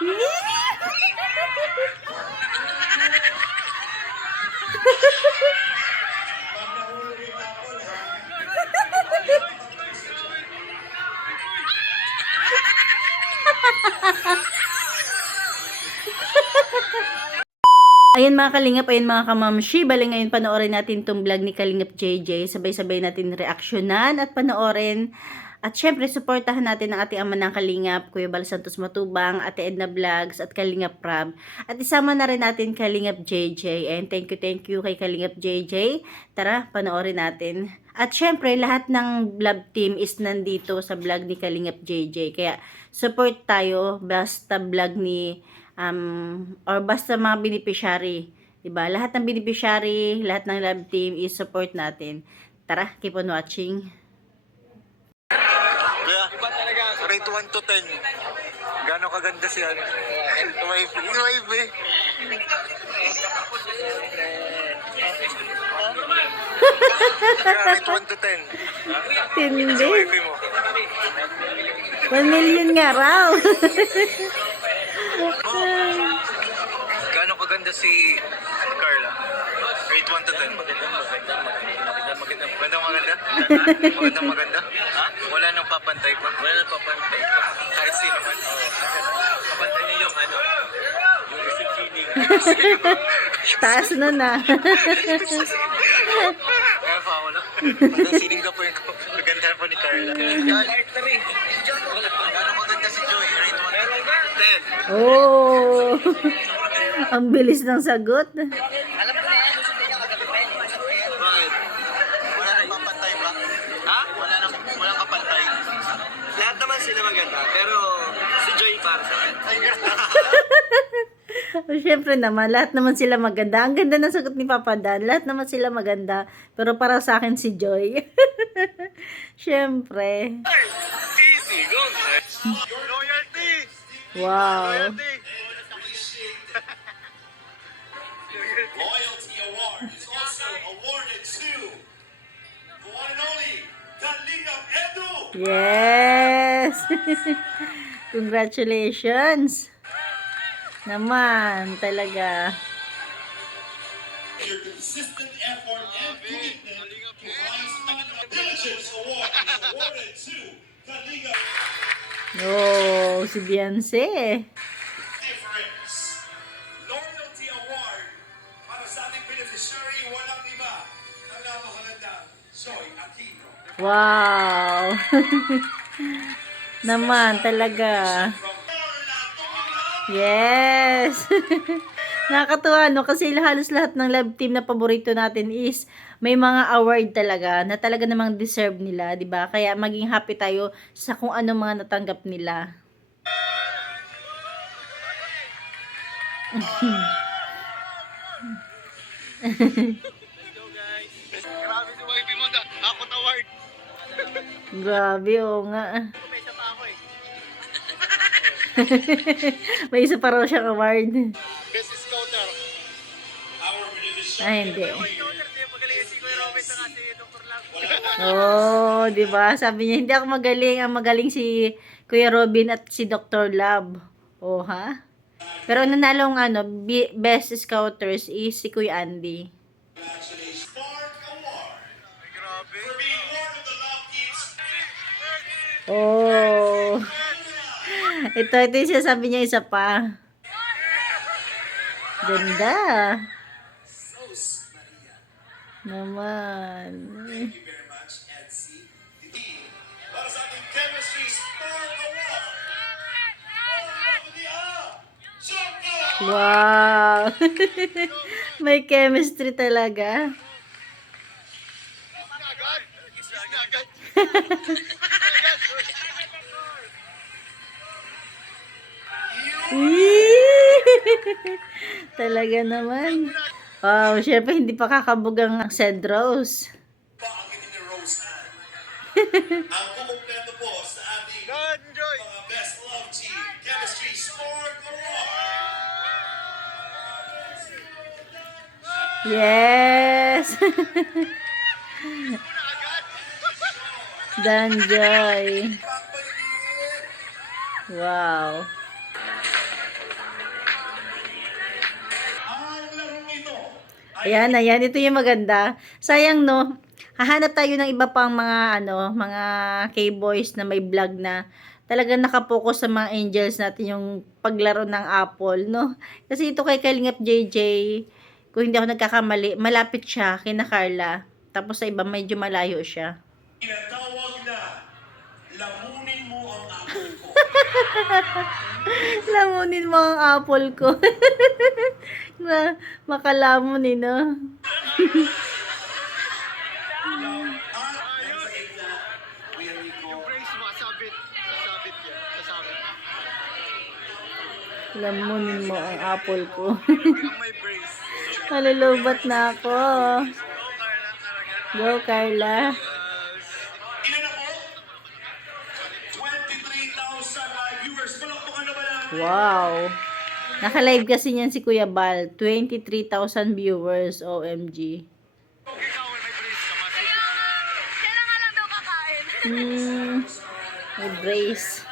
Ayan mga kalingap, ayan mga kamamshi, bali ngayon panoorin natin itong vlog ni Kalingap JJ. Sabay-sabay natin reaksyonan at panoorin. At syempre, supportahan natin ang ating ama ng Kalingap, Kuya Bal Santos Matubang, Ate Edna Vlogs at Kalingap Prab. At isama na rin natin Kalingap JJ. And thank you kay Kalingap JJ. Tara, panoorin natin. At syempre, lahat ng vlog team is nandito sa vlog ni Kalingap JJ. Kaya support tayo, basta vlog ni or basta mga beneficiary, 'di ba? Lahat ng beneficiary, lahat ng love team is support natin. Tara, keep on watching. Kaya, rate 1 to 10. Gano'ng kaganda si ano? Wave. Kaya, rate 1 to 10. Hindi. Sa wifi mo. 1 million nga raw. Gano'ng kaganda si Carla? Rate 1 to 10. Maganda? Ha? Wala nang papantay pa. Kahit sino man. Papantay niya yung ano. Yung receipt feeling. Taas na na. Kaya pa ako na. Ang sining ka po yung kaganda po ni Carla. Gano'ng kaganda si Joy? Rate 1 to 10. Oh. Ang bilis ng sagot. Bakit? Wala nang papantay ba? Ha? Walang kapantay. Lahat naman sila maganda, pero si Joy para sa akin. Siyempre naman, lahat naman sila maganda. Ang ganda ng sagot ni Papa Dan. Lahat naman sila maganda. Pero para sa akin si Joy. Siyempre. Easy, go! Loyalty! Wow. Loyalty Award is also awarded to the one and only Kalingap Edu. Yes! Congratulations! Naman, talaga. Your consistent effort and commitment to rise Kalingap Diligence Award is awarded to Kalingap Oh, si Beyonce. Difference. Loyalty Award para sa ating beneficiary, walang iba ang napakagandang Joy Aquino. Wow! Naman, talaga. Yes! Nakakatuwa, no? Kasi halos lahat ng love team na paborito natin is may mga award talaga na talaga namang deserve nila, di ba? Kaya maging happy tayo sa kung ano mga natanggap nila. Grabe si wifi mo, Akot Award. Grabe, oo nga. May isa pa ako eh. May isa pa raw siyang award. Best Scouter. Our beneficiary. Ay, hindi. Magaling si Kuya Robin sa si Dr. Love. Oh, di ba? Sabi niya, hindi ako magaling. Ang magaling si Kuya Robin at si Dr. Love. Oh, ha? Pero nanalo ng best scouters is si Kuya Andy. Spark Award Grabe. for being one of the love teams. Oh. Ito yung sinasabi niya isa pa. Ganda. Naman. Thank you very much, Edsy. Para sa ating Chemistry Spark Award. Choco! Wow. May chemistry talaga. Talaga naman. Wow, syempre hindi pa kakabog ang Cedros. Bakit ni Rose Ann? Ang kumumpleto po sa ating Joy. mga Best Love Team Chemistry Spark Award. Yes. Danjoy. Wow. Ayan, ayan. Ito yung maganda. Sayang, no? Hahanap tayo ng iba pang mga, mga K-boys na may vlog na talagang nakapokus sa mga angels natin yung paglaro ng Apple, no? Kasi ito kay Kalingap JJ, kung hindi ako nagkakamali, malapit siya kina Carla. Tapos sa iba, medyo malayo siya. Tinatawag na lamunin mo ang apple ko. Lamunin mo ang apple ko. Makalamon eh, no? At sa gitna, Kuya Rico, Brace mo, sasabit yan. Sasabit. Lamunin mo ang apple ko. Ang may brace. Malulubat na ako. Go, Carla. ilan ako? 23,000 live viewers. Palakpakan naman natin. Wow. Naka-live kasi niyan si Kuya Bal. 23,000 viewers. OMG. Ikaw, may brace ka, masin. Kailangan lang daw kakain. May brace.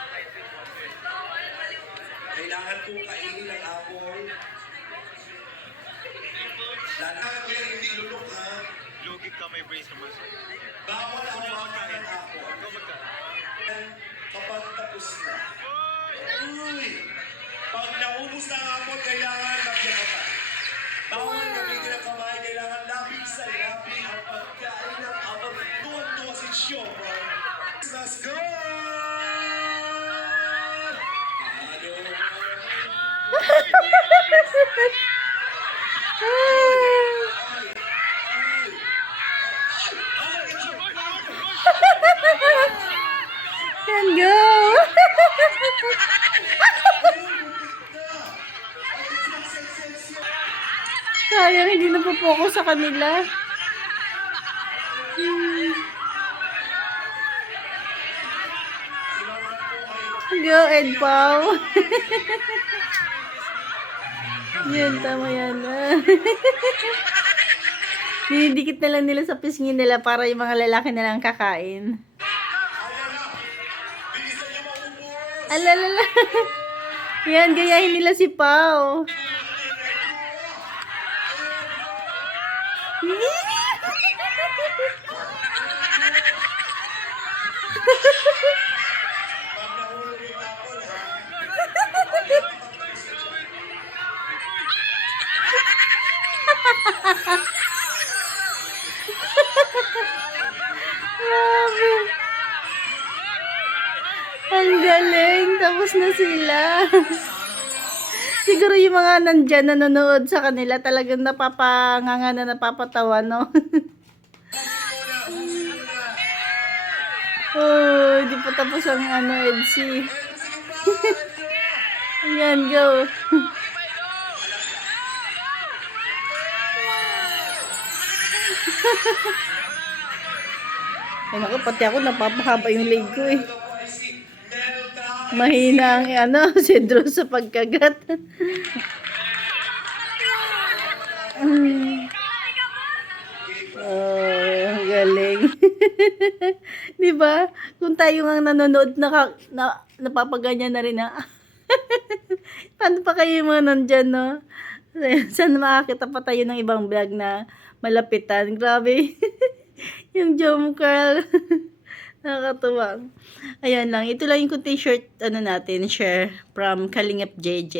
Kailangan kong kainin ang apple. Kailangan ko yung hindi lulok, ha? Lugi ka, may brace ka, masin. Bawal ang makain ng apple. Ikaw magka. Kapag tapos na. Uy! Pag naubos na ang apple, kailangan magyakatan. Bawal gamitin ang kamay, kailangan labi sa labi ang pagkain ng apple. Tuwan-tuwa si Shio, bro. Let's go! Can go! Sayang, hindi na po-focus sa kanila. Go, Ed Pao. Yan, tama yan. Dinidikit na lang nila sa pisngi nila para yung mga lalaki na lang kakain. Bilisan niyo maubos! Alalala. Yan, gayahin nila si Pao. Pag nahulog yung apple, ha? Grabe. Ang galing. Tapos na sila. Siguro yung mga nandyan nanonood sa kanila talagang napapanganga na napapatawa, no? Oh, di pa tapos ang Edsi. Ayan, go. Ay, naku, pati ako napapahaba yung leg ko eh. Mahina ang si Drew sa pagkagat. Oh, galing. 'Di ba? Kung tayo nga nanonood napapaganyan na rin na. Paano pa kayo yung mga nandyan, no? Sana makakita pa tayo ng ibang vlog na malapitan. Grabe. Yung Jom Curl. Nakakatuwa. Ayan lang. Ito lang yung kunting short, natin, share from Kalingap JJ.